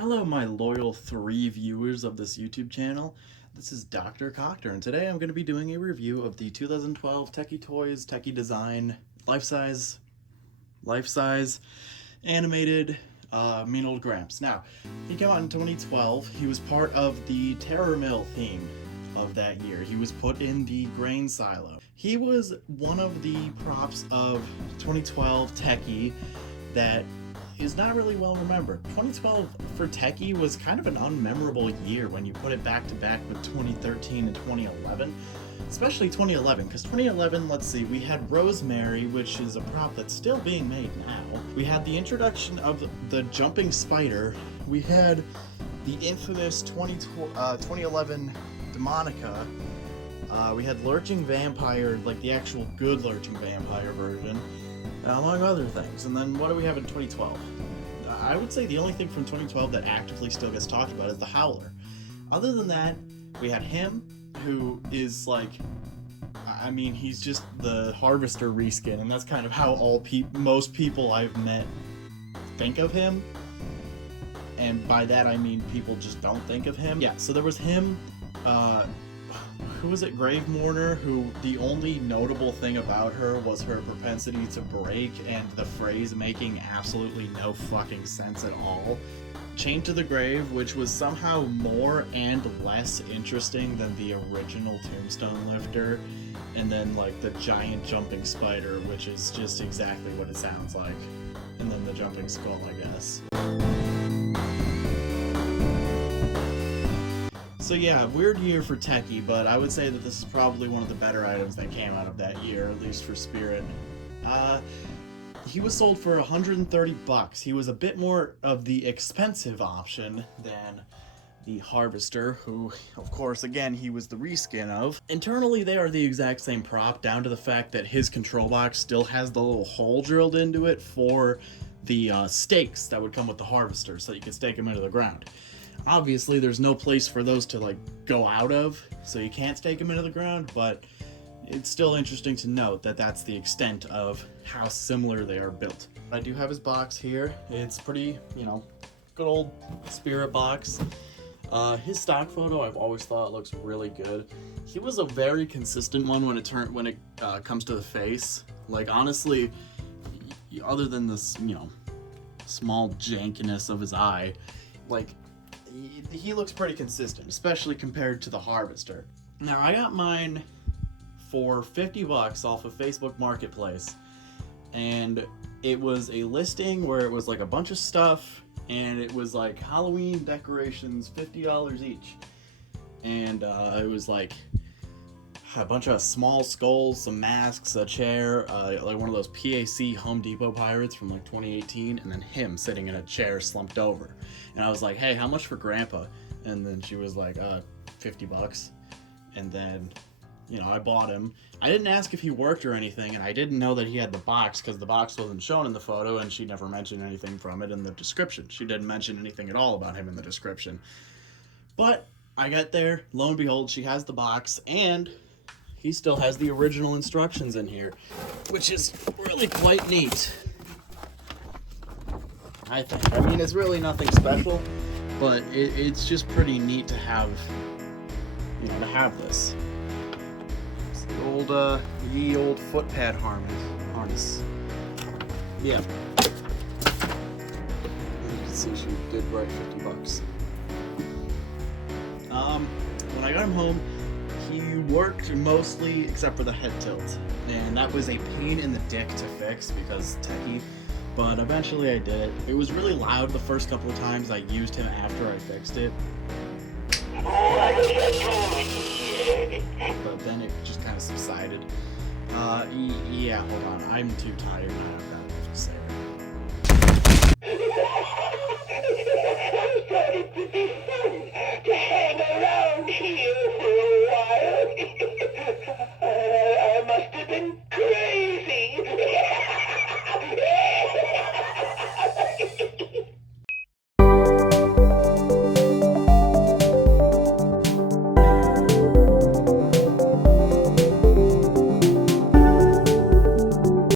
Hello, my loyal 3 viewers of this YouTube channel. This is Dr. Cocter, and today I'm going to be doing a review of the 2012 Tekky Toys, Tekky Design, life-size, animated Mean Old Gramps. Now, he came out in 2012. He was part of the Terror Mill theme of that year. He was put in the grain silo. He was one of the props of 2012 Tekky that is not really well remembered. 2012 for Tekky was kind of an unmemorable year when you put it back to back with 2013 and 2011. Especially 2011, because 2011, let's see, we had Rosemary, which is a prop that's still being made now. We had the introduction of the jumping spider. We had the infamous 2011 Demonica. We had Lurching Vampire, like the actual good Lurching Vampire version, among other things. And then what do we have in 2012? I would say the only thing from 2012 that actively still gets talked about is the Howler. Other than that, we had him, who is like, I mean, he's just the Harvester reskin, and that's kind of how most people I've met think of him. And by that I mean people just don't think of him. Yeah, so there was him, who was it, Grave Mourner, who the only notable thing about her was her propensity to break and the phrase making absolutely no fucking sense at all. Chained to the Grave, which was somehow more and less interesting than the original Tombstone Lifter, and then like the giant jumping spider, which is just exactly what it sounds like, and then the jumping skull, I guess. So yeah, weird year for Tekky, but I would say that this is probably one of the better items that came out of that year, at least for Spirit. He was sold for $130. He was a bit more of the expensive option than the Harvester, who, of course, again, he was the reskin of. Internally, they are the exact same prop, down to the fact that his control box still has the little hole drilled into it for the stakes that would come with the Harvester, so you can stake him into the ground. Obviously, there's no place for those to, like, go out of, so you can't stake him into the ground, but it's still interesting to note that that's the extent of how similar they are built. I do have his box here. It's pretty, you know, good old Spirit box. His stock photo I've always thought looks really good. He was a very consistent one when it comes to the face. Like, honestly, other than this, you know, small jankiness of his eye, like, he looks pretty consistent, especially compared to the Harvester. Now, I got mine for $50 off of Facebook Marketplace, and it was a listing where it was like a bunch of stuff, and it was like Halloween decorations, $50 each, and it was like a bunch of small skulls, some masks, a chair, like one of those PAC Home Depot pirates from like 2018, and then him sitting in a chair slumped over. And I was like, hey, how much for Grandpa? And then she was like, $50. And then, you know, I bought him. I didn't ask if he worked or anything, and I didn't know that he had the box because the box wasn't shown in the photo, and she never mentioned anything from it in the description. She didn't mention anything at all about him in the description. But I got there, lo and behold, she has the box, and he still has the original instructions in here, which is really quite neat, I think. I mean, it's really nothing special, but it's just pretty neat to have, you know, to have this. It's the old foot pad harness. Yeah. You can see she did write $50. When I got him home, he worked mostly except for the head tilt, and that was a pain in the dick to fix because Tekky, but eventually I did it. It was really loud the first couple of times I used him after I fixed it, but then it just kind of subsided. Yeah, hold on, I'm too tired to have that.